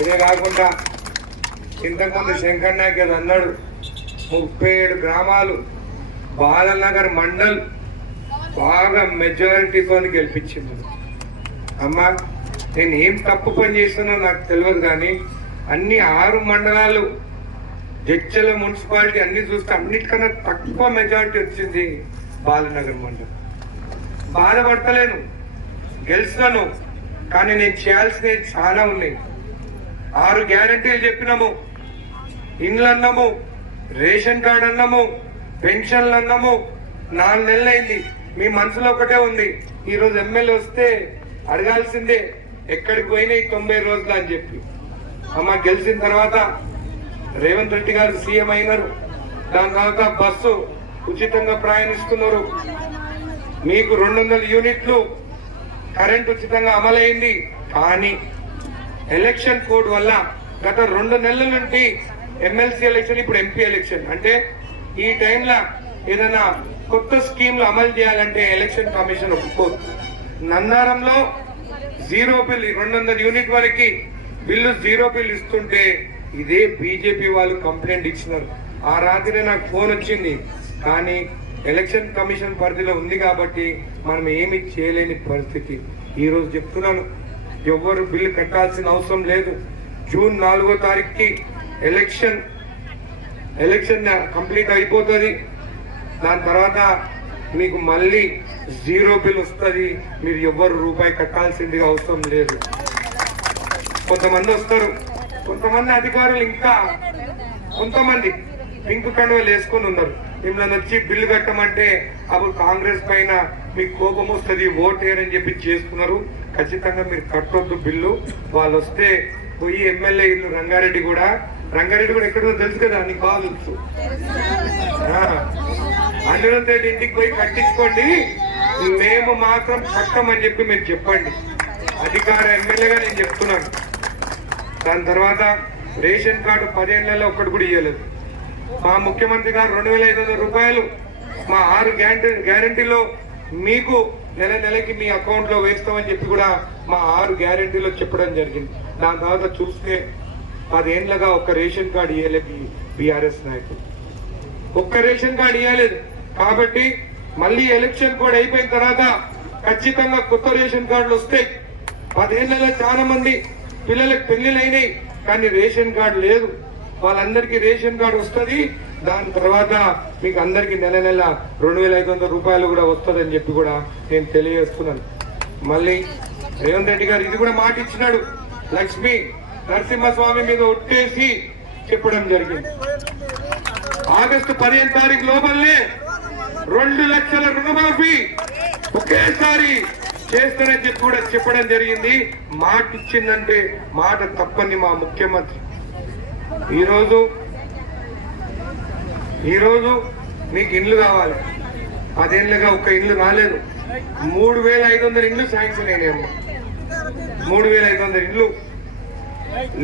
ఇదే కాకుండా ఇంతకుముందు శంకర్ నాయక్ గారు అన్నాడు 37 గ్రామాలు బాలనగర్ మండల్ బాగా మెజారిటీతో గెలిపించింది. అమ్మా నేను ఏం తప్పు పని చేస్తున్నా నాకు తెలియదు, కానీ అన్ని 6 మండలాలు జడ్చల మున్సిపాలిటీ అన్ని చూస్తే అన్నిటికన్నా తక్కువ మెజారిటీ వచ్చింది బాలనగర్ మండలం. బాధపడతలేను, గెలుస్తాను, కానీ నేను చేయాల్సినవి చాలా ఉన్నాయి. 6 గ్యారంటీలు చెప్పినాము, ఇండ్లు అన్నాము, రేషన్ కార్డు అన్నాము, పెన్షన్లు అన్నాము. 4 నెలలు అయింది. మీ మనసులో ఒకటే ఉంది, ఈరోజు ఎమ్మెల్యే వస్తే అడగాల్సిందే ఎక్కడికి పోయినాయి 90 రోజులు అని చెప్పి. అమ్మ గెలిచిన తర్వాత రేవంత్ రెడ్డి గారు సీఎం అయినారు. దాని తర్వాత బస్సు ఉచితంగా ప్రయాణిస్తున్నారు. మీకు 200 యూనిట్లు కరెంట్ ఉచితంగా అమలైంది. కానీ ఎలక్షన్ కోడ్ వల్ల గత 2 నెలల నుండి ఎమ్మెల్సీ ఎలక్షన్, ఇప్పుడు ఎంపీ ఎలక్షన్, అంటే ఈ టైంలో ఏదైనా కొత్త స్కీమ్లు అమలు చేయాలంటే ఎలక్షన్ కమిషన్ ఒప్పుకోదు. నందారంలో 0 బిల్ 200 యూనిట్ వరకు బిల్లు 0 బిల్ ఇస్తుంటే ఇదే బీజేపీ వాళ్ళు కంప్లైంట్ ఇచ్చినారు. ఆ రాత్రి నాకు ఫోన్ వచ్చింది, కానీ ఎలక్షన్ కమిషన్ పరిధిలో ఉంది కాబట్టి మనం ఏమి చేయలేని పరిస్థితి. ఈరోజు చెప్తున్నాను, ఎవరు బిల్లు కట్టాల్సిన అవసరం లేదు. జూన్ 4వ తారీఖుకి ఎలక్షన్ కంప్లీట్ అయిపోతుంది. దాని తర్వాత మీకు మళ్ళీ 0 బిల్ వస్తుంది. మీరు ఎవరు రూపాయి కట్టాల్సిందిగా అవసరం లేదు. కొంతమంది వస్తారు, కొంతమంది అధికారులు ఇంకా కొంతమంది పింక్ కండువలు వేసుకొని ఉన్నారు. మిమ్మల్ని వచ్చి బిల్లు కట్టమంటే అప్పుడు కాంగ్రెస్ పైన మీకు కోపం వస్తుంది, ఓటేయరని చెప్పి చేసుకున్నారు. ఖచ్చితంగా మీరు కట్టొద్దు బిల్లు. వాళ్ళు వస్తే పోయి ఎమ్మెల్యే ఇల్లు రంగారెడ్డి కూడా ఎక్కడో తెలుసు కదా, నీకు బాగా తెలుసు. అనిరుద్ధ్ రెడ్డి ఇంటికి పోయి కట్టించుకోండి, మేము మాత్రం కట్టమని చెప్పి మీరు చెప్పండి. అధికార ఎమ్మెల్యేగా నేను చెప్తున్నాను. దాని తర్వాత రేషన్ కార్డు 10 ఏళ్లలో ఒక్కటి కూడా ఇవ్వలేదు. మా ముఖ్యమంత్రి గారు 2500 రూపాయలు మా 6 గ్యారంటీలో మీకు నెలకి మీ అకౌంట్ లో వేస్తామని చెప్పి కూడా మా 6 గ్యారంటీలో చెప్పడం జరిగింది. దాని తర్వాత చూస్తే 10 ఏళ్లుగా ఒక్క రేషన్ కార్డు ఇవ్వలేదు బీఆర్ఎస్ నాయకులు, ఒక్క రేషన్ కార్డు ఇవ్వలేదు. కాబట్టి మళ్ళీ ఎలక్షన్ కోడ్ అయిపోయిన తర్వాత ఖచ్చితంగా కొత్త రేషన్ కార్డులు వస్తాయి. 10 ఏళ్లలో చాలా మంది పిల్లలకు పెళ్లిళ్ళు అయినాయి, కానీ రేషన్ కార్డు లేదు. వాళ్ళందరికీ రేషన్ కార్డు వస్తుంది. దాని తర్వాత మీకు అందరికి నెల 2500 రూపాయలు కూడా వస్తుందని చెప్పి కూడా నేను తెలియజేస్తున్నాను. మళ్ళీ రేవంత్ రెడ్డి గారు ఇది కూడా మాట ఇచ్చినాడు, లక్ష్మీ నరసింహస్వామి మీద ఒట్టేసి చెప్పడం జరిగింది. ఆగస్టు 15వ తారీఖు లోపలనే 2 లక్షల రుణమాఫీ ఒకేసారి చేస్తానని చెప్పి కూడా చెప్పడం జరిగింది. మాట ఇచ్చిందంటే మాట తప్పని మా ముఖ్యమంత్రి. ఈరోజు మీకు ఇండ్లు కావాలి. 10 ఏళ్ళుగా ఒక్క ఇండ్లు రాలేదు. 3500 ఇండ్లు శాంక్షన్ అయినాయమ్మా. 3500 ఇండ్లు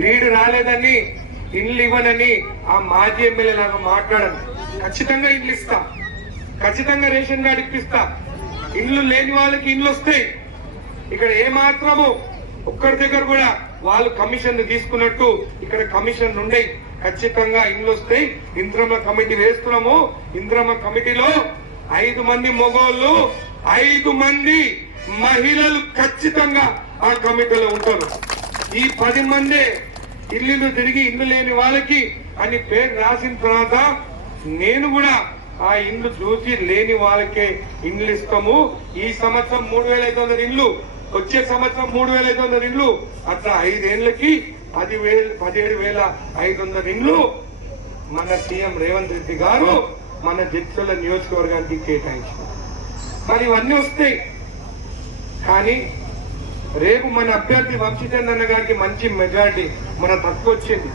లీడ్ రాలేదని, ఇండ్లు ఇవ్వనని ఆ మాజీ ఎమ్మెల్యే లాగా మాట్లాడను. ఖచ్చితంగా ఇండ్లు ఇస్తా, ఖచ్చితంగా రేషన్ కార్డు ఇప్పిస్తా. ఇండ్లు లేని వాళ్ళకి ఇండ్లు వస్తాయి. ఇక్కడ ఏమాత్రము ఒక్కరి దగ్గర కూడా వాళ్ళు కమిషన్ తీసుకున్నట్టు ఇక్కడ కమిషన్ ఉండే. ఖచ్చితంగా ఇండ్లు వస్తాయి. ఇంద్రమ్మ కమిటీ వేస్తున్నాము. ఇంద్రమ్మ కమిటీలో 5 మంది మగోళ్ళు, 5 మంది మహిళలు ఖచ్చితంగా ఆ కమిటీలో ఉంటారు. ఈ 10 మందే ఇల్లు తిరిగి ఇల్లు లేని వాళ్ళకి అని పేరు రాసిన తర్వాత నేను కూడా ఆ ఇండ్లు చూసి లేని వాళ్ళకే ఇండ్లు ఇస్తాము. ఈ సంవత్సరం 3500 ఇండ్లు, వచ్చే సంవత్సరం 3500 ఇండ్లు, అట్లా 5 ఏళ్లకి 17,500 ఇండ్లు మన సీఎం రేవంత్ రెడ్డి గారు మన జడ్చర్ల నియోజకవర్గానికి కేటాయించారు. మరి ఇవన్నీ వస్తాయి. కానీ రేపు మన అభ్యర్థి వంశీచంద్రన్న గారికి మంచి మెజారిటీ, మన తక్కువ వచ్చింది,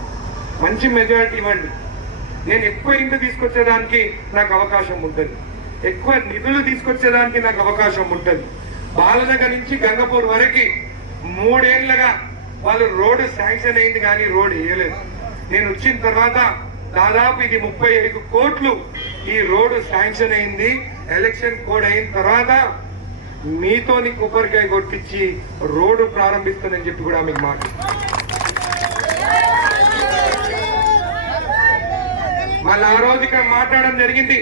మంచి మెజారిటీ ఇవ్వండి. నేను ఎక్కువ ఇండ్లు తీసుకొచ్చేదానికి నాకు అవకాశం ఉంటుంది, ఎక్కువ నిధులు తీసుకొచ్చేదానికి నాకు అవకాశం ఉంటుంది. బాలనగర్ నుంచి గంగపూర్ వరకు 3 ఏళ్లుగా వాళ్ళు రోడ్డు శాంక్షన్ అయింది, కానీ రోడ్డు వేయలేదు. నేను వచ్చిన తర్వాత దాదాపు ఇది 35 కోట్లు ఈ రోడ్డు శాంక్షన్ అయింది. ఎలక్షన్ కోడ్ అయిన తర్వాత మీతోని కొబ్బరికాయ కొట్టించి రోడ్డు ప్రారంభిస్తానని చెప్పి కూడా మీకు మాట. మళ్ళీ ఆ రోజు ఇక్కడ మాట్లాడడం జరిగింది.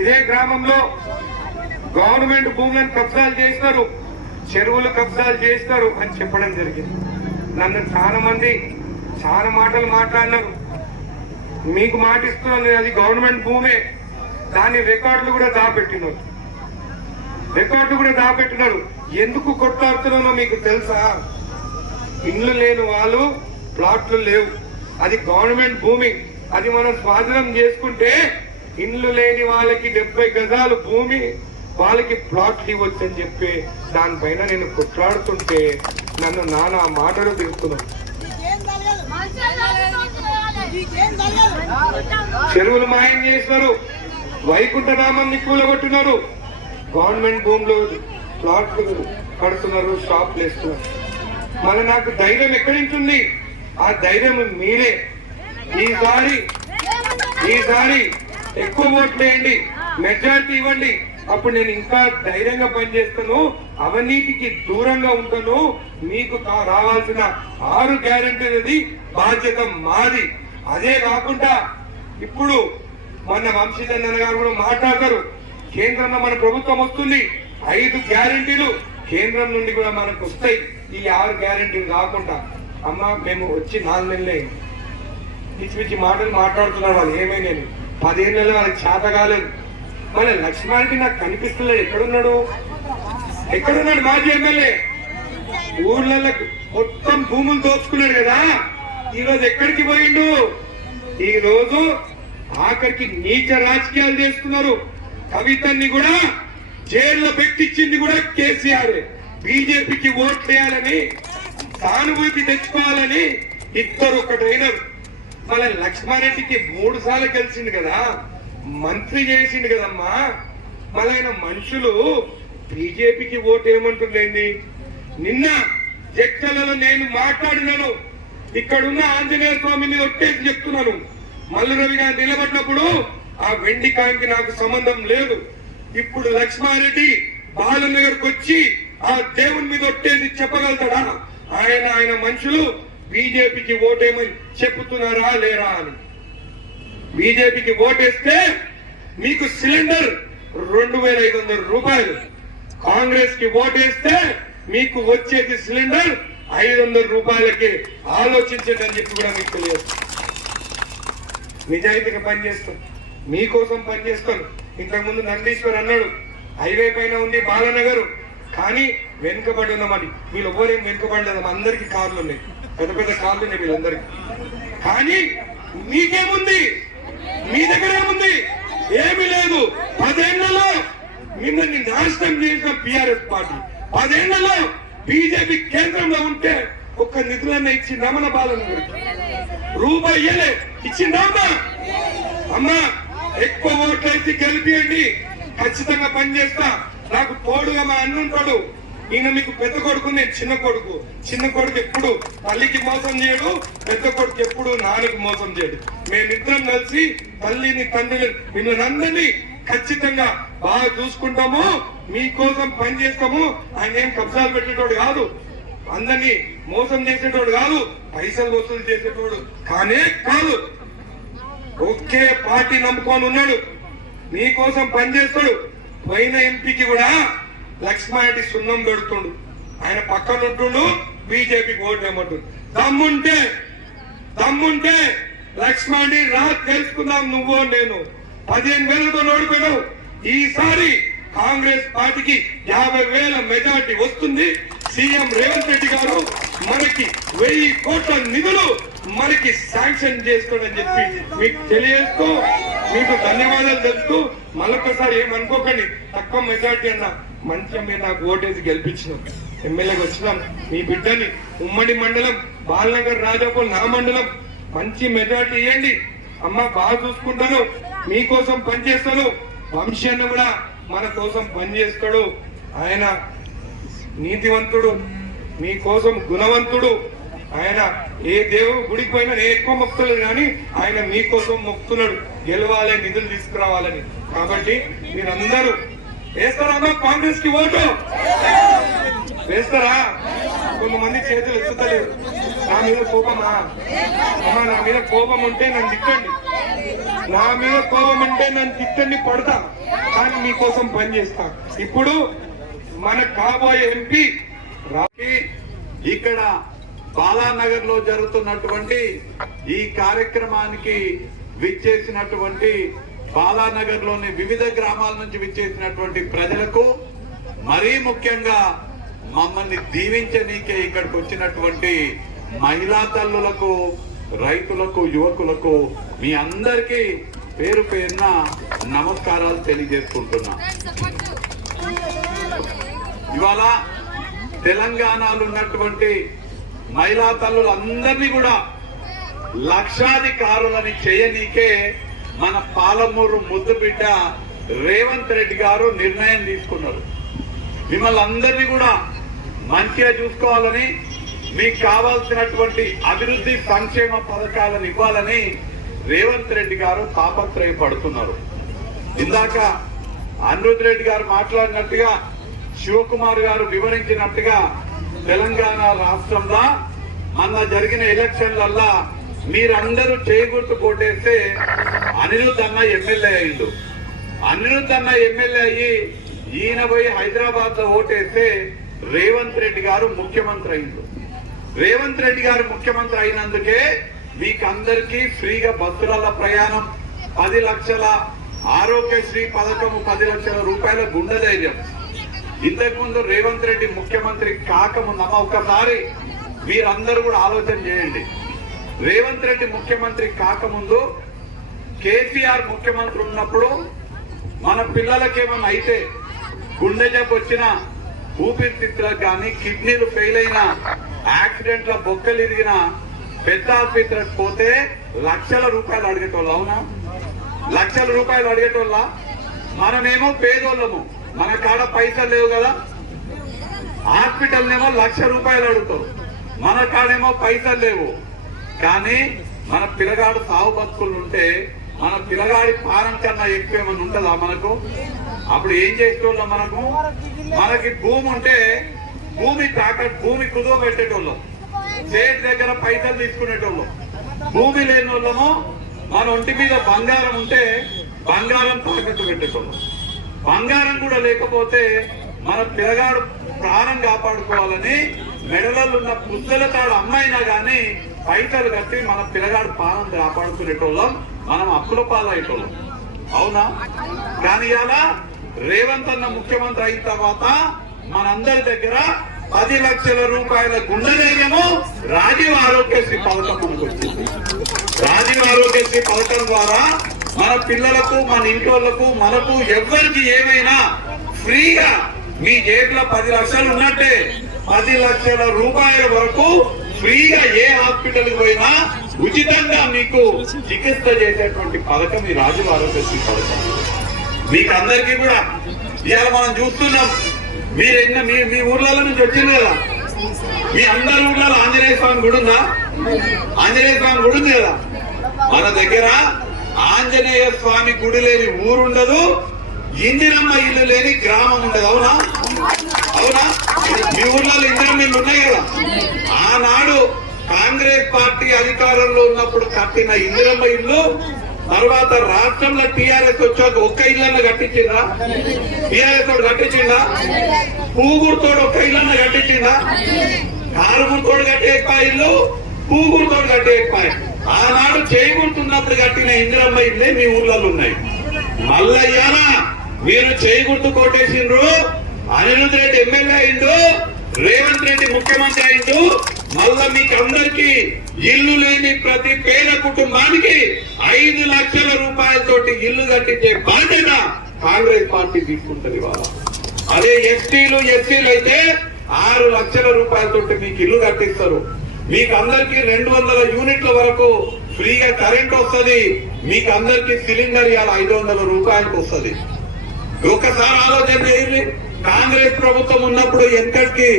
ఇదే గ్రామంలో గవర్నమెంట్ భూములను కబ్జాలు చేస్తారు, చెరువులు కబ్జాలు చేస్తారు అని చెప్పడం జరిగింది. నన్ను చాలా మంది చాలా మాటలు మాట్లాడినారు. మీకు మాటిస్తున్నాను, అది గవర్నమెంట్ భూమే, దాని రికార్డులు కూడా దాపెట్టినారు. ఎందుకు కొట్లాడుతున్నానో మీకు తెలుసా? ఇండ్లు లేని వాళ్ళు, ప్లాట్లు లేవు, అది గవర్నమెంట్ భూమి, అది మనం స్వాధీనం చేసుకుంటే ఇండ్లు లేని వాళ్ళకి 70 గజాలు భూమి, వాళ్ళకి ప్లాట్లు ఇవ్వచ్చు అని చెప్పి దానిపైన నేను కొట్లాడుతుంటే నన్ను నానా మాటలు తిరుగుతున్నాను. చెరువులు మాయం చేస్తున్నారు, వైకుంఠనామాన్ని కూలగొట్టున్నారు, గవర్నమెంట్ భూములు ప్లాట్లు కడుతున్నారు, షాప్లు వేస్తున్నారు. మళ్ళీ నాకు ధైర్యం ఎక్కడి నుంచి ఉంది? ఆ ధైర్యం మీరే. ఈసారి ఎక్కువ ఓట్లు వేయండి, మెజారిటీ ఇవ్వండి, అప్పుడు నేను ఇంకా ధైర్యంగా పనిచేస్తాను, అవినీతికి దూరంగా ఉంటాను. మీకు రావాల్సిన 6 గ్యారెంటీలది బాధ్యత మాది. అదే కాకుండా ఇప్పుడు మొన్న వంశీధర్ గారు కూడా మాట్లాడతారు, కేంద్రంలో మన ప్రభుత్వం వస్తుంది, 5 గ్యారెంటీలు కేంద్రం నుండి కూడా మనకు వస్తాయి. ఈ 6 గ్యారెంటీలు కాకుండా అమ్మ మేము వచ్చి 4 నెలలే పిచ్చి మాటలు మాట్లాడుతున్నారు వాళ్ళు. ఏమైనా 10 ఏళ్ళలో వాళ్ళకి చేత కాలేదు. మన లక్ష్మారెడ్డి నాకు కనిపిస్తలేదు. ఎక్కడున్నాడు మాజీ ఎమ్మెల్యే? ఊర్లలో మొత్తం భూములు దోచుకున్నాడు కదా, ఈరోజు ఎక్కడికి పోయిండు? ఈ రోజు ఆఖరికి నీచ రాజకీయాలు చేస్తున్నారు. కవితని కూడా జైల్లో పెట్టించింది కూడా కేసీఆర్. బీజేపీకి ఓట్లు వేయాలని, సానుభూతి తెచ్చుకోవాలని ఇద్దరు ఒకటైనారు. మళ్ళీ లక్ష్మారెడ్డికి 3 సార్లు కలిసింది కదా, మంత్రి చేసిండు కదమ్మా. మళ్ళీ ఆయన మనుషులు బీజేపీకి ఓటు ఏమంటుండేంది? నిన్న జక్కలలో నేను మాట్లాడినాను, ఇక్కడున్న ఆంజనేయ స్వామిని ఒట్టేసి చెప్తున్నాను. మల్లు రవి గారు నిలబడినప్పుడు ఆ వెండి కాంకి నాకు సంబంధం లేదు. ఇప్పుడు లక్ష్మారెడ్డి బాలనగర్కి వచ్చి ఆ దేవుని మీద ఒట్టేసి చెప్పగలుగుతాడా? ఆయన మనుషులు బీజేపీకి ఓటేమని చెప్పుతున్నారా లేరా అని. బీజేపీకి ఓటేస్తే మీకు సిలిండర్ 2500 రూపాయలు, కాంగ్రెస్ కి ఓటేస్తే మీకు వచ్చేది సిలిండర్ 500 రూపాయలకి. ఆలోచించండి అని చెప్పి కూడా మీకు తెలియదు. నిజాయితీగా పనిచేస్తాం, మీకోసం పనిచేస్తాను. ఇంతకుముందు నందీశ్వర్ అన్నాడు, హైవే పైన ఉంది బాలనగర్, కానీ వెనుకబడి ఉన్నామని. వీళ్ళు ఎవరేం వెనుకబడలేదు, అందరికీ కార్లు ఉన్నాయి, పెద్ద పెద్ద కార్లు ఉన్నాయి వీళ్ళందరికీ. కానీ మీకేముంది? మీ దగ్గర ఏముంది? ఏమీ లేదు. 10 ఏళ్లలో మిమ్మల్ని నాశనం చేసిన బీఆర్ఎస్ పార్టీ, 10 ఏళ్లలో బీజేపీ కేంద్రంలో ఉంటే ఒక్క నిధులన్న ఇచ్చిందా మన బాలనగర్? రూపాయి ఇయ్యలే, ఇచ్చిందా అమ్మా? ఎక్కువ ఓట్లు అయితే గెలిపియండి, ఖచ్చితంగా పనిచేస్తా. నాకు తోడుగా మా అన్న ఉంటాడు, ఈయన మీకు పెద్ద కొడుకు, నేను చిన్న కొడుకు. చిన్న కొడుకు ఎప్పుడు తల్లికి మోసం చేయడు, పెద్ద కొడుకు ఎప్పుడు నాన్నకి మోసం చేయడు. మేమిద్దరం కలిసి తల్లిని తండ్రిని మిమ్మల్ని అందరినీ ఖచ్చితంగా బాగా చూసుకుంటాము, మీకోసం పనిచేస్తాము. ఆయన ఏం కబ్జాలు పెట్టేటోడు కాదు, అందరినీ మోసం చేసేటోడు కాదు, పైసలు వసూలు చేసేటోడు కానే కాదు. ఒకే పార్టీ నమ్ముకొని ఉన్నాడు, మీకోసం పనిచేస్తాడు. పోయిన ఎంపీకి కూడా లక్ష్మారెడ్డి సున్నం పెడుతుండు, ఆయన పక్కన ఉంటుండు, బీజేపీకి ఓటు ఏమంటుండు. దమ్ముంటే లక్ష్మారెడ్డి రా తెలుసుకుందాం, నువ్వు నేను. 15,000తో ఓడిపోయావు. ఈసారి కాంగ్రెస్ పార్టీకి 50,000 మెజార్టీ వస్తుంది. సీఎం రేవంత్ రెడ్డి గారు మనకి 1000 కోట్ల నిధులు మనకి శాంక్షన్ చేస్తాడని చెప్పి మీకు తెలియజేస్తూ, మీకు ధన్యవాదాలు తెలుస్తూ, మళ్ళొకసారి ఏమనుకోకండి, తక్కువ మెజార్టీ అన్న మంచిగా మీరు నాకు ఓటేసి గెలిపించినాం, ఎమ్మెల్యేకి వచ్చినాం. మీ బిడ్డని ఉమ్మడి మండలం బాలనగర్ రాజాపూర్ నా మండలం మంచి మెజార్టీ ఇవ్వండి అమ్మ. బాగా చూసుకుంటాను, మీకోసం పనిచేస్తాను. వంశీ అన్న కూడా మన కోసం పనిచేస్తాడు. ఆయన నీతివంతుడు, మీకోసం గుణవంతుడు. ఆయన ఏ దేవుడు గుడికి పోయినా నేను ఎక్కువ మొక్కుతలేదు, కానీ ఆయన మీకోసం మొక్కుతున్నాడు, గెలవాలి, నిధులు తీసుకురావాలని. కాబట్టి మీరందరూ వేస్తారా కాంగ్రెస్ కి ఓటు? వేస్తారా? కొంతమంది చేతులు ఎత్తుతలేరు. నా మీద కోపమా? అమ్మా, నా మీద కోపం ఉంటే నన్ను తిట్టండి, నా మీద కోపం ఉంటే నన్ను తిట్టండి, పడతా, కానీ మీకోసం పనిచేస్తా. ఇప్పుడు మన కాబోయే ఎంపీ ఇక్కడ బాలానగర్ లో జరుగుతున్నటువంటి ఈ కార్యక్రమానికి విచ్చేసినటువంటి బాలానగర్ లోని వివిధ గ్రామాల నుంచి విచ్చేసినటువంటి ప్రజలకు, మరీ ముఖ్యంగా మమ్మల్ని దీవించనీకే ఇక్కడికి వచ్చినటువంటి మహిళా తల్లులకు, రైతులకు, యువకులకు మీ అందరికీ పేరు పేరున నమస్కారాలు తెలియజేసుకుంటున్నా. ఇవాళ తెలంగాణలో ఉన్నటువంటి మహిళా తల్లులందరినీ కూడా లక్షాధికారులని చేయనీకే మన పాలమూరు ముద్దుబిడ్డ రేవంత్ రెడ్డి గారు నిర్ణయం తీసుకున్నారు. మిమ్మల్ని అందరినీ కూడా మంచిగా చూసుకోవాలని, మీకు కావాల్సినటువంటి అభివృద్ధి సంక్షేమ పథకాలను ఇవ్వాలని రేవంత్ రెడ్డి గారు తాపత్రయపడుతున్నారు. ఇందాక అనిరుద్ రెడ్డి గారు మాట్లాడినట్టుగా, శివకుమార్ గారు వివరించినట్టుగా, తెలంగాణ రాష్ట్రంలో మొన్న జరిగిన ఎలక్షన్లల్లా మీరందరూ చేయగుర్తు కోటేస్తే అనిరుద్ అన్న ఎమ్మెల్యే అయ్యిండు. అనిరుద్ అన్న ఎమ్మెల్యే అయ్యి ఈయన పోయి హైదరాబాద్ లో ఓటేస్తే రేవంత్ రెడ్డి గారు ముఖ్యమంత్రి అయిండు. రేవంత్ రెడ్డి గారు ముఖ్యమంత్రి అయినందుకే మీకందరికీ ఫ్రీగా బస్సుల ప్రయాణం, 10 లక్షల ఆరోగ్యశ్రీ పథకము, 10 లక్షల రూపాయల గుండె ధైర్యం. ఇంతకుముందు రేవంత్ రెడ్డి ముఖ్యమంత్రి కాకముందమ్మ ఒక్కసారి మీరందరూ కూడా ఆలోచన చేయండి. రేవంత్ రెడ్డి ముఖ్యమంత్రి కాకముందు కేసీఆర్ ముఖ్యమంత్రి ఉన్నప్పుడు మన పిల్లలకేమన్నా అయితే, గుండె జబ్బు వచ్చిన, ఊపిరితిత్తులకు కానీ, కిడ్నీలు ఫెయిల్ అయిన, యాక్సిడెంట్ లో బొక్కలు ఇరిగిన, పెద్ద ఆసుపత్రికి పోతే లక్షల రూపాయలు అడిగేటోళ్ళు. అవునా? లక్షల రూపాయలు అడిగేటోళ్ళ. మనమేమో పేదోళ్ళము, మన కాడ పైసలు లేవు కదా. హాస్పిటల్ ఏమో 1,00,000 రూపాయలు అడుగుతారు, మన కాడేమో పైసలు లేవు. కానీ మన పిల్లగాడు సాగు బతుకులు ఉంటే, మన పిల్లగాడి పారం కన్నా ఎక్కువ ఏమన్నా ఉంటుందా మనకు? అప్పుడు ఏం చేసేటోళ్ళం? మనకి భూమి ఉంటే భూమి తాకట్టు, భూమి కుదువ పెట్టేటోళ్ళం, చేతి దగ్గర పైసలు తీసుకునేటోళ్ళం. భూమి లేని వాళ్ళము మన ఒంటి మీద బంగారం ఉంటే బంగారం తాకట్టు పెట్టేటోళ్ళం. బంగారం కూడా లేకపోతే మన పిల్లగాడు ప్రాణం కాపాడుకోవాలని మెడలలో ఉన్న పుస్తల తాడు అమ్మాయినా గాని పైసలు కట్టి మన పిల్లగాడు ప్రాణం కాపాడుకునేటోళ్ళం. మనం అప్పుల పాలయ్యేటోళ్ళం. అవునా? కానీ ఇలా రేవంత్ అన్న ముఖ్యమంత్రి అయిన తర్వాత మనందరి దగ్గర 10 లక్షల రూపాయల గుండె ధైర్యము రాజీవ్ ఆరోగ్యశ్రీ పథకం మనకు వచ్చింది. రాజీవ్ ఆరోగ్యశ్రీ పథకం ద్వారా మన పిల్లలకు, మన ఇంటోళ్లకు, మనకు ఎవరికి ఏమైనా ఫ్రీగా, మీ జేబులో 10 లక్షలు ఉన్నట్టే 10 లక్షల రూపాయల వరకు ఫ్రీగా ఏ హాస్పిటల్ కి పోయినా ఉచితంగా మీకు చికిత్స చేసేటువంటి పథకం ఈ రాజీవ్ ఆరోగ్యశ్రీ పథకం. మీకు అందరికీ కూడా ఇవాళ మనం చూస్తున్నాం. మీ ఊర్లలో నుంచి వచ్చింది కదా, మీ అందరి ఊర్లలో ఆంజనేయ స్వామి గుడి ఉందా? ఆంజనేయ స్వామి గుడి ఉంది కదా. మన దగ్గర ఆంజనేయ స్వామి గుడి లేని ఊరుండదు, ఇందిరమ్మ ఇల్లు లేని గ్రామం ఉండదు. అవునా? అవునా? మీ ఊర్లలో ఇందిరమ్మ ఇల్లు ఉన్నాయి కదా. ఆనాడు కాంగ్రెస్ పార్టీ అధికారంలో ఉన్నప్పుడు కట్టిన ఇందిరమ్మ ఇల్లు తర్వాత రాష్ట్రంలో టీఆర్ఎస్ వచ్చాక ఒక్క ఇల్లన్న కట్టించిందా? టీఆర్ఎస్ తోడు కట్టించిందా? పూగురుతోడు ఒక్క ఇల్లన్న కట్టించిందా? కారుగురుతోడు కట్టే ఎక్కువ ఇల్లు, పూగురుతోడు కట్టే ఎక్కువ. ఆనాడు చేయగుర్తున్నప్పుడు కట్టిన ఇందిరమ్మ ఇల్లే మీ ఊర్లలో ఉన్నాయి. మల్లయ్యానా మీరు చేయగుర్తు కొట్టేసిండ్రు, అనిరుద్ రెడ్డి ఎమ్మెల్యే అయిండు, రేవంత్ రెడ్డి ముఖ్యమంత్రి అయిండు. మళ్ళా మీకు అందరికీ ఇల్లు లేని ప్రతి పేద కుటుంబానికి 5 లక్షల రూపాయలతోటి ఇల్లు కట్టించే బాధ్యత కాంగ్రెస్ పార్టీ తీసుకుంటది. అదే ఎస్టీలు, ఎస్సీలు అయితే 6 లక్షల రూపాయలతోటి మీకు ఇల్లు కట్టిస్తారు. మీకు అందరికీ 200 యూనిట్ల వరకు ఫ్రీగా కరెంట్ వస్తుంది. మీకు అందరికీ సిలిండర్ ఇవాళ 500 రూపాయలకు వస్తుంది. ఒక్కసారి ఆలోచన చేయండి. కాంగ్రెస్ ప్రభుత్వం ఉన్నప్పుడు ఎంతకి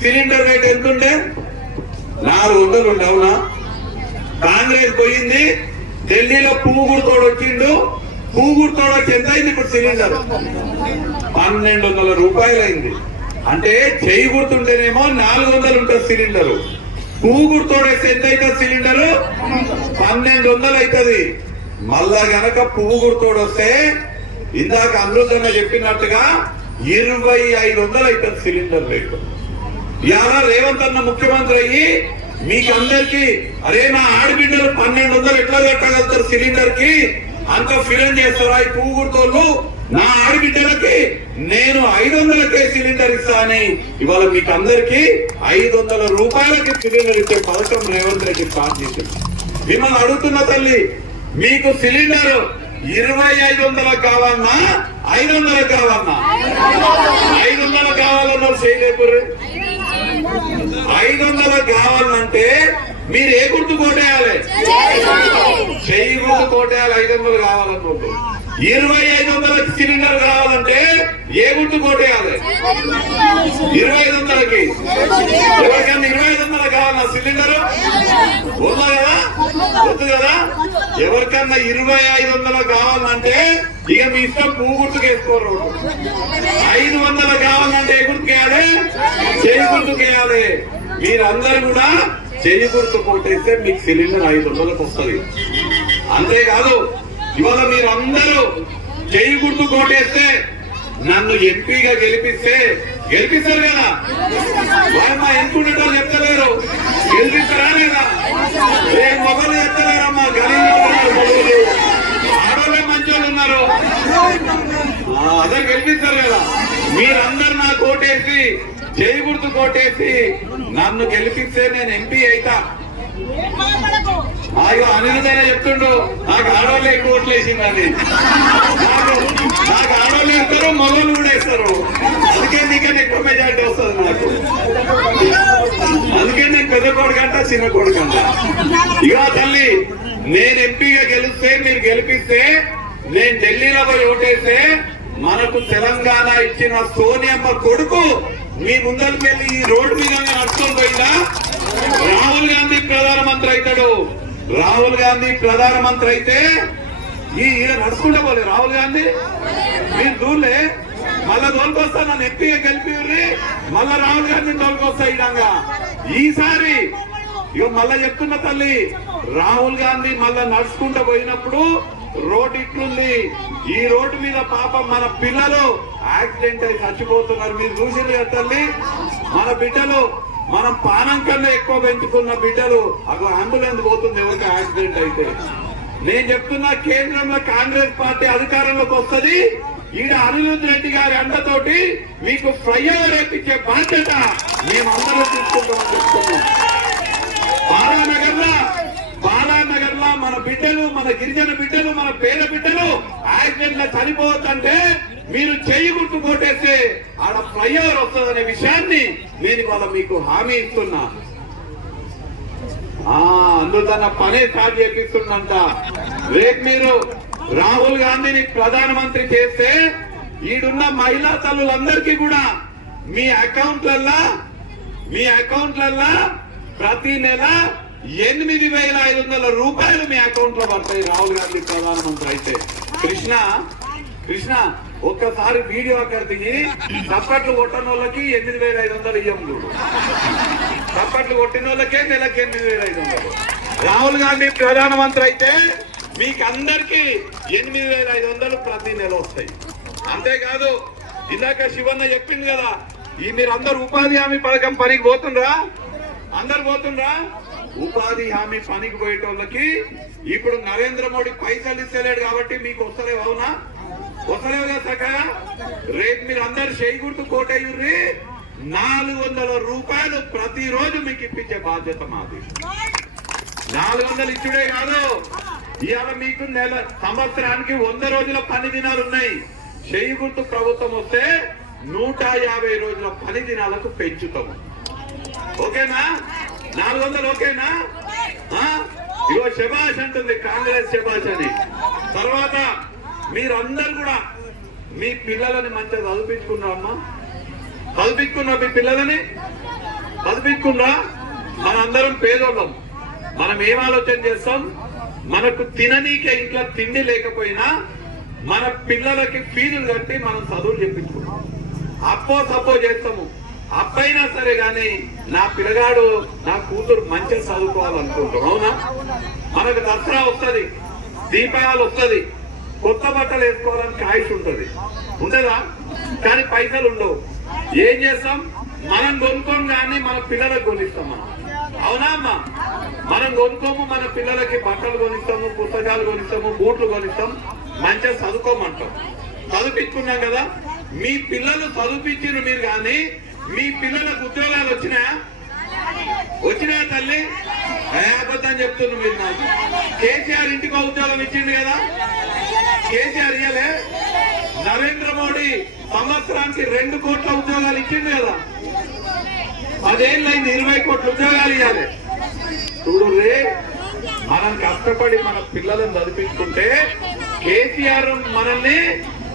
సిలిండర్ రేట్ ఎంతుండే? 400 ఉండే. అవునా? కాంగ్రెస్ పోయింది, ఢిల్లీలో పూగురుతోడు వచ్చిండు. పూగురుతోడు వచ్చి ఎంత అయింది ఇప్పుడు సిలిండర్? 1200 రూపాయలు అయింది. అంటే చేయి గుర్తుంటేనేమో 400 ఉంటుంది సిలిండరు, పువ్వు గుర్తోడేస్తే ఎంత అవుతుంది సిలిండర్? 1200 అవుతుంది. మళ్ళా గనక పువ్వు గుర్తోడొస్తే ఇందాక అమృతన్న చెప్పినట్టుగా 2500 అవుతుంది సిలిండర్ రేటు. ఇలా రేవంత్ అన్న ముఖ్యమంత్రి అయ్యి మీకందరికి అరే నా ఆడబిడ్డలు 1200 ఎట్లా కట్టగలుగుతారు సిలిండర్ కి, అంత ఫిరం చేస్తారా ఈ పువ్వు గుర్తోళ్ళు? నా ఆడబిడ్డలకి నేను 500కే సిలిండర్ ఇస్తా అని ఇవాళ మీకు అందరికి 500 రూపాయలకి సిలిండర్ ఇచ్చే పథకం రేవంత్ రెడ్డి స్టార్ట్ చేసింది. మిమ్మల్ని అడుగుతున్న తల్లి, మీకు సిలిండర్ 2500 కావాలన్నా 500 కావాలన్నా? 500 కావాలన్నా చేయలేపురు. 500 కావాలంటే మీరు ఏ గుర్తు కోటేయాలి? చెయ్యి గుర్తు కోటేయాలి. 500 కావాలన్నట్టు 2500 సిలిండర్ కావాలంటే ఏ గుర్తు కోటేయాలి? 2500కి. ఎవరికన్నా 2500 కావాలన్నా సిలిండర్? ఉందా కదా? వద్దు కదా? ఎవరికన్నా 2500 కావాలంటే ఇక మీ ఇష్టం పువ్వు గుర్తుకేసుకోరు. 500 కావాలంటే ఏ గుర్తుకేయాలి? చెయ్యి గుర్తుకేయాలి. మీరందరూ కూడా చెయ్యి గుర్తు కొట్టేస్తే మీకు సిలిండర్ 500కి వస్తుంది. అంతేకాదు ఇవాళ మీరందరూ చెయ్యి గుర్తు కొట్టేస్తే నన్ను ఎంపీగా గెలిపిస్తారు కదా? వాళ్ళ ఎంపుండటో చెప్తలేరు, గెలిపిస్తారా లేదా? ఏ మొగలు చెప్తలేరమ్మా, గరీబ్ ఆడోళ్ళే మంచోళ్ళు ఉన్నారు, అదే గెలిపిస్తారు కదా? మీరందరూ నాకు ఓటేసి చెయ్యి గుర్తు కొట్టేసి నన్ను గెలిపిస్తే నేను ఎంపీ అయితా. అనిరుదైనా చెప్తుండు నాకు ఆడవాళ్ళు ఎక్కువ ఓట్లు వేసిందని. నాకు ఆడవాళ్ళు వేస్తారు, మగవాళ్ళు కూడా వేస్తారు. అందుకే నీకన్నా ఎక్కువ మెజార్టీ వస్తుంది నాకు. అందుకే నేను పెద్ద కొడుకంట చిన్న కొడుకంట. ఇక తల్లి, నేను ఎంపీగా గెలిస్తే మీరు గెలిపిస్తే నేను ఢిల్లీలో పోయి ఓటేస్తే మనకు తెలంగాణ ఇచ్చిన సోనియమ్మ కొడుకు మీ ముందరికి వెళ్ళి ఈ రోడ్డు మీద నడుచుకొని పోయిందా? రాహుల్ గాంధీ ప్రధానమంత్రి అవుతాడు. రాహుల్ గాంధీ ప్రధానమంత్రి అయితే ఈ నడుచుకుంటా పోలే రాహుల్ గాంధీ. మీరు దూరలే మళ్ళా తోలుకొస్తా, నన్ను ఎంపీగా గెలిపి మళ్ళా రాహుల్ గాంధీ తోలుకొస్తా. ఇడంగా ఈసారి ఇక మళ్ళా చెప్తున్న తల్లి, రాహుల్ గాంధీ మళ్ళా నడుచుకుంటూ పోయినప్పుడు రోడ్ ఇట్లుంది, ఈ రోడ్డు మీద పాపం మన పిల్లలు యాక్సిడెంట్ అయి చచ్చిపోతున్నారు. మీరు చూసింది కదా తల్లి, మన బిడ్డలు మనం పానం కన్నా ఎక్కువ పెంచుకున్న బిడ్డలు అక్కడ అంబులెన్స్ పోతుంది ఎవరికి యాక్సిడెంట్ అయితే. నేను చెప్తున్నా, కేంద్రంలో కాంగ్రెస్ పార్టీ అధికారంలోకి వస్తుంది. ఈడ అనిరుద్ రెడ్డి గారి అండతోటి మీకు ఫ్లైఓవర్ వేపించే బాధ్యత మేమందరం తీసుకుంటామని చెప్తున్నాం. బాలానగర్ లా మన బిడ్డలు, మన గిరిజన బిడ్డలు, మన పేద బిడ్డలు యాక్సిడెంట్ లో చనిపోవద్దంటే మీరు చెయ్యి గుర్తు కొట్టేస్తే ఆడ ఫ్లైఓవర్ వస్తుందనే విషయాన్ని నేను ఇవాళ మీకు హామీ ఇస్తున్నా. అందుకన్న పనే స్టార్ట్ చేపిస్తుందంట. రేపు మీరు రాహుల్ గాంధీని ప్రధానమంత్రి చేస్తే ఈడున్న మహిళా తల్లులందరికీ కూడా మీ అకౌంట్లల్లా ప్రతి నెల 8,500 రూపాయలు మీ అకౌంట్ లో పడతాయి రాహుల్ గాంధీ ప్రధానమంత్రి అయితే. కృష్ణ ఒక్కసారి వీడియో అక్కడ దిగి చప్పట్లు కొట్టిన వాళ్ళకి 8,500 ఇయ్యం చూడు. చప్పట్లు కొట్టిన వాళ్ళకే నెలకి 8,500. రాహుల్ గాంధీ ప్రధానమంత్రి అయితే మీకు అందరికి 8,500 ప్రతి నెల వస్తాయి. అంతేకాదు ఇందాక శివన్న చెప్పింది కదా, ఈ మీరందరూ ఉపాధి హామీ పథకం పనికి పోతుండ్రా? అందరు పోతుండ్రా? ఉపాధి హామీ పనికి పోయేటోళ్ళకి ఇప్పుడు నరేంద్ర మోడీ పైసలు ఇస్తలేడు కాబట్టి మీకు వస్తలేవు. అవునా? వస్తలేవు కదా చక్కగా? రేపు మీరు అందరు చేయి గుర్తు కోటయ్యుర్రి 400 రూపాయలు ప్రతిరోజు మీకు ఇప్పించే బాధ్యత మాది. 400 ఇచ్చుడే కాదు, ఇవాళ మీకు సంవత్సరానికి 100 రోజుల పని దినాలు ఉన్నాయి. చేయి గుర్తు ప్రభుత్వం వస్తే 150 రోజుల పని దినాలకు పెంచుతాము. ఓకేనా? 400 ఓకేనా? ఇగో శబాష్ అంటుంది కాంగ్రెస్, శబాష్ అని. తర్వాత మీరందరూ కూడా మీ పిల్లలని మంచిగా చదివించుకున్నా అమ్మా? చదివించుకున్నా మీ పిల్లలని? చదివించుకున్నా? మనందరం పేదోళ్ళం. మనం ఏం ఆలోచన చేస్తాం? మనకు తిననీకే ఇంట్లో తిండి లేకపోయినా మన పిల్లలకి ఫీజులు కట్టి మనం చదువులు చెప్పించుకుంటాం. అప్పో తప్పో చేస్తాము. అబ్బైనా సరే గాని నా పిల్లగాడు నా కూతురు మంచిగా చదువుకోవాలనుకుంటాం. అవునా? మనకు దసరా వస్తుంది, దీపావళి వస్తుంది, కొత్త బట్టలు వేసుకోవాలని ఆయుష్ ఉంటది, ఉండదా? కానీ పైసలు ఉండవు. ఏం చేస్తాం? మనం కొనుక్కోం కానీ మన పిల్లలకు కొనిస్తాం. మనం అవునా అమ్మా? మనం కొనుక్కోము, మన పిల్లలకి బట్టలు కొనిస్తాము, పుస్తకాలు కొనిస్తాము, బూట్లు కొనిస్తాం, మంచిగా చదువుకోమంటాం. చదివించుకున్నాం కదా. మీ పిల్లలు చదివించారు మీరు, కానీ మీ పిల్లలకు ఉద్యోగాలు వచ్చినాయా? వచ్చినాయా తల్లి? అబద్ధం చెప్తున్నారు మీరు నాకు. కేసీఆర్ ఇంటికి ఉద్యోగం ఇచ్చిండు కదా, కేసీఆర్ ఇయ్యలే? నరేంద్ర మోడీ సంవత్సరానికి 2 కోట్ల ఉద్యోగాలు ఇచ్చిండు కదా. 10 ఏళ్ళైంది 20 కోట్ల ఉద్యోగాలు ఇవ్వాలి. చూడురే, మనం కష్టపడి మన పిల్లలను చదివించుకుంటే కేసీఆర్ మనల్ని,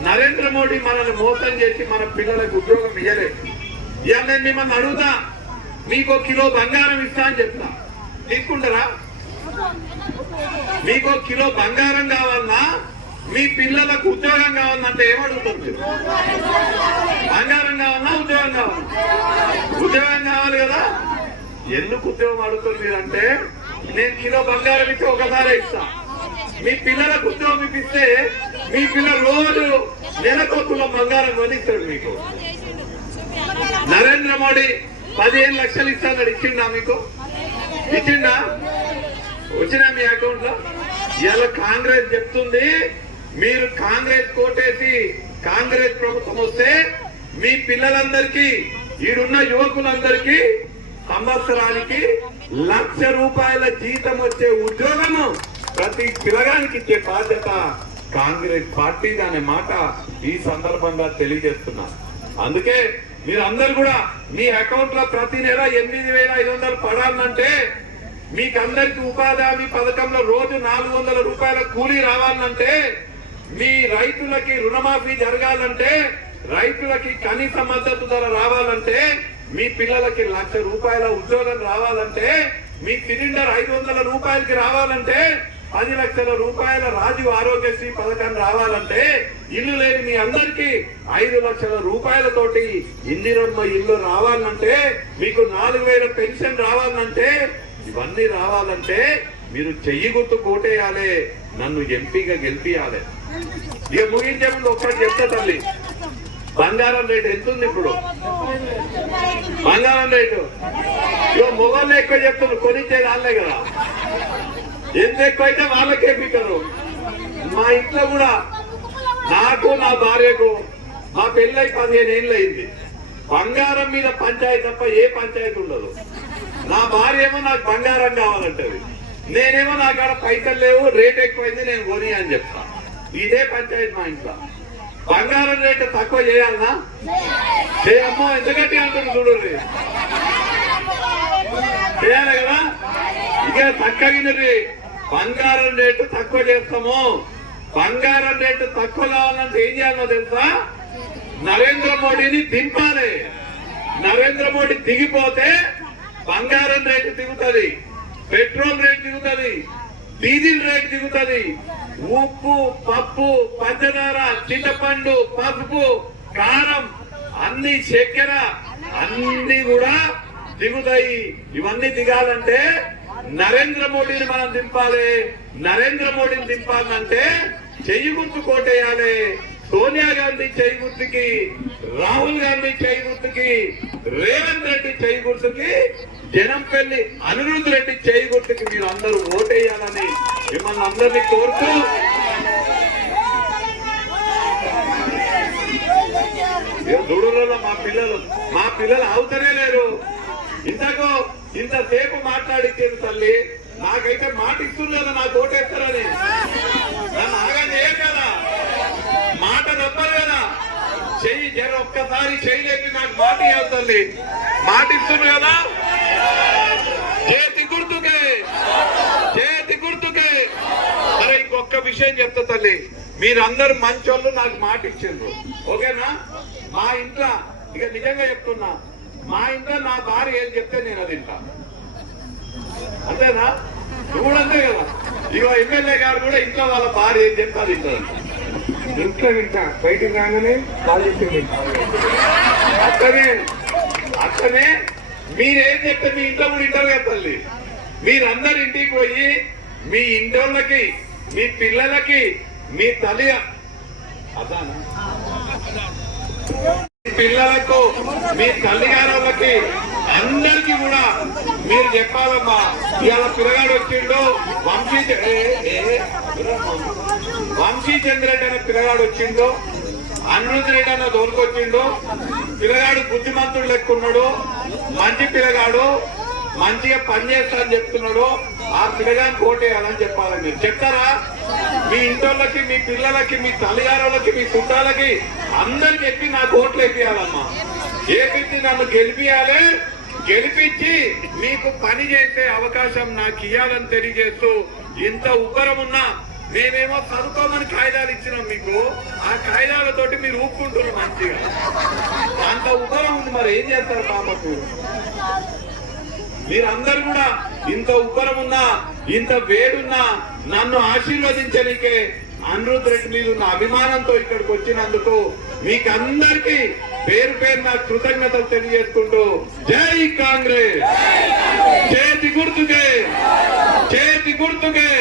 నరేంద్ర మోడీ మనల్ని మోసం చేసి మన పిల్లలకు ఉద్యోగం ఇయ్యలే. ఇవాళ నేను మిమ్మల్ని అడుగుతా, మీకు 1 కిలో బంగారం ఇస్తా అని చెప్తా, తీసుకుంటారా? మీకు 1 కిలో బంగారం కావాలన్నా, మీ పిల్లలకు ఉద్యోగం కావాలంటే ఏమడుగుతారు మీరు? బంగారం కావాలన్నా ఉద్యోగం కావాలి? ఉద్యోగం కావాలి కదా. ఎందుకు ఉద్యోగం అడుగుతారు మీరంటే, నేను కిలో బంగారం ఇచ్చి ఒకసారి ఇస్తా. మీ పిల్లలకు ఉద్యోగం ఇప్పిస్తే మీ పిల్లలు రోజు నెలకు 1 కిలో బంగారం కొనిస్తాడు మీకు. నరేంద్ర మోడీ 15 లక్షలు ఇస్తాడు, ఇచ్చిండా మీకు? ఇచ్చిండా? వచ్చినా మీ అకౌంట్ లో? ఇలా కాంగ్రెస్ చెప్తుంది, మీరు కాంగ్రెస్ కోటేసి కాంగ్రెస్ ప్రభుత్వం వస్తే మీ పిల్లలందరికీ, ఈడున్న యువకులందరికీ సంవత్సరానికి ₹1,00,000 జీతం వచ్చే ఉద్యోగము ప్రతి పిల్లగానికి ఇచ్చే బాధ్యత కాంగ్రెస్ పార్టీ అనే మాట ఈ సందర్భంగా తెలియజేస్తున్నా. అందుకే మీరందరూ కూడా మీ అకౌంట్ లో ప్రతి నెల 8,500 పడాలంటే, మీకందరికి ఉపాధి హామీ పథకంలో రోజు ₹400 కూలీ రావాలంటే, మీ రైతులకి రుణమాఫీ జరగాలంటే, రైతులకి కనీస మద్దతు ధర రావాలంటే, మీ పిల్లలకి ₹1,00,000 ఉద్యోగం రావాలంటే, మీ సిలిండర్ ₹500 రావాలంటే, ₹10 లక్షల రాజీవ్ ఆరోగ్యశ్రీ పథకం రావాలంటే, ఇల్లు లేని మీ అందరికీ ₹5 లక్షల ఇందిరమ్మ ఇల్లు రావాలంటే, మీకు 4,000 పెన్షన్ రావాలంటే, ఇవన్నీ రావాలంటే మీరు చెయ్యి గుర్తు కోటేయాలి, నన్ను ఎంపీగా గెలిపియాలి. ఇక ముగించే ముందు ఒక్కటి చెప్తా తల్లి, బంగారం రేటు ఎంత ఉంది ఇప్పుడు? బంగారం రేటు ఇక మొగోళ్ళు ఎక్కువ చెప్తున్నారు, కొనిచ్చేది వాళ్ళే కదా. ఎంత ఎక్కువ అయితే వాళ్ళకే పీకరు. మా ఇంట్లో కూడా నాకు, నా భార్యకు, మా పెళ్ళై 15 ఏళ్ళు అయింది. బంగారం మీద పంచాయతీ తప్ప ఏ పంచాయతీ ఉండదు. నా భార్య ఏమో నాకు బంగారం కావాలంటది, నేనేమో నా కాడ పైసలు లేవు, రేట్ ఎక్కువైంది, నేను కొని అని చెప్తా. ఇదే పంచాయతీ మా ఇంట్లో. బంగారం రేటు తక్కువ చేయాలనా? చేయమ్మో, ఎందుకంటే అంటుంది చూడండి, చేయాలి కదా. ఇక తక్కువ బంగారం రేటు తక్కువ చేస్తాము. బంగారం రేటు తక్కువ కావాలంటే ఏం చేయాలో తెలుసా? నరేంద్ర మోడీని దింపాలి. నరేంద్ర మోడీ దిగిపోతే బంగారం రేటు దిగుతుంది, పెట్రోల్ రేటు దిగుతుంది, డీజిల్ రేటు దిగుతుంది, ఉప్పు, పప్పు, పంచదార, చింతపండు, పసుపు, కారం, అన్ని చక్కెర అన్ని కూడా దిగుతాయి. ఇవన్నీ దిగాలంటే నరేంద్ర మోడీని మనం దింపాలి. నరేంద్ర మోడీని దింపాలంటే చెయ్యి గుర్తు కోటేయాలి. సోనియా గాంధీ చేయి గుర్తుకి, రాహుల్ గాంధీ చేయి గుర్తుకి, రేవంత్ రెడ్డి చేయి గుర్తుకి, జనంపల్లి అనిరుద్ధ్ రెడ్డి చేయి గుర్తుకి మీరు అందరూ ఓటేయాలని మిమ్మల్ని అందరినీ కోరుతూ, దూడూరులో మా పిల్లలు అవుతనే లేరు. ఇంతసేపు మాట్లాడిచ్చేది తల్లి, నాకైతే మాట ఇస్తున్నారు నాకు ఓటేస్తారని. నన్ను ఆగా చేయరు కదా, మాట తప్పరు కదా. చెయ్యి జర ఒక్కసారి చేయలేక నాకు మాట ఇవ్వాలి తల్లి, మాట ఇస్తున్నారు కదా. చేతి గుర్తుకే, చేతి గుర్తుకే. అరే ఇంకొక విషయం చెప్తా తల్లి, మీరందరూ మంచోళ్ళు, నాకు మాట ఇచ్చిండ్రు, ఓకేనా? మా ఇంట్లో ఇక నిజంగా చెప్తున్నా, మా ఇంట్లో నా భార్య ఏం చెప్తే నేను అది వింటా, అంతేనా? నువ్వు కూడా అంతే కదా. ఇక ఎమ్మెల్యే గారు కూడా ఇంట్లో వాళ్ళ భార్య ఏం చెప్తే అది వింటారు. ఇంట్లో వింటా, బయటకు రాగానే వాళ్ళు చెప్తే వింటా. అట్లనే మీరేం చెప్తే మీ ఇంట్లో కూడా ఇంటారు కదా తల్లి. మీరందరు ఇంటికి పోయి మీ ఇంటోళ్ళకి, మీ పిల్లలకి, మీ తల్లి అదానా పిల్లలకు, మీ తల్లిగారులకి అందరికి కూడా మీరు చెప్పాలమ్మా. ఇవాళ పిల్లగాడు వచ్చిండు, వంశీచంద్ర రెడ్డి అనే పిల్లగాడు వచ్చిండు, అనిరుద్ధ్ రెడ్డి అన్న దోలుకొచ్చిండు. పిల్లగాడు బుద్ధిమంతుడు లెక్కున్నాడు, మంచి పిల్లగాడు, మంచిగా పనిచేస్తా అని చెప్తున్నాడు. ఆ పిల్లగాని కోటేయాలని చెప్పాలని మీరు చెప్తారా? మీ ఇంటోళ్ళకి, మీ పిల్లలకి, మీ తల్లిగారులకి, మీ చుట్టాలకి అందరికి చెప్పి నాకు ఓట్లు వేపియాలమ్మా. ఏపించి నన్ను గెలిపియాలి, గెలిపించి మీకు పని చేసే అవకాశం నాకు ఇవ్వాలని తెలియజేస్తూ, ఇంత ఉబ్బరం ఉన్నా మేమేమో చదువుకోమని కాయిదాలు ఇచ్చినాం మీకు, ఆ కాయిదాలతోటి మీరు ఊపుకుంటున్నారు మంచిగా. అంత ఉబ్బరం ఉంది, మరి ఏం చేస్తారు పాపకు? మీరందరూ కూడా ఇంత ఉబ్బరం ఉన్నా, ఇంత వేడున్నా నన్ను ఆశీర్వదించడానికే అనిరుద్ధ్ రెడ్డి మీద ఉన్న అభిమానంతో ఇక్కడికి వచ్చినందుకు మీకందరికీ పేరు పేరు నా కృతజ్ఞతలు తెలియజేసుకుంటూ, జై కాంగ్రెస్, చేతి గుర్తుకే, చేతి గుర్తుకే.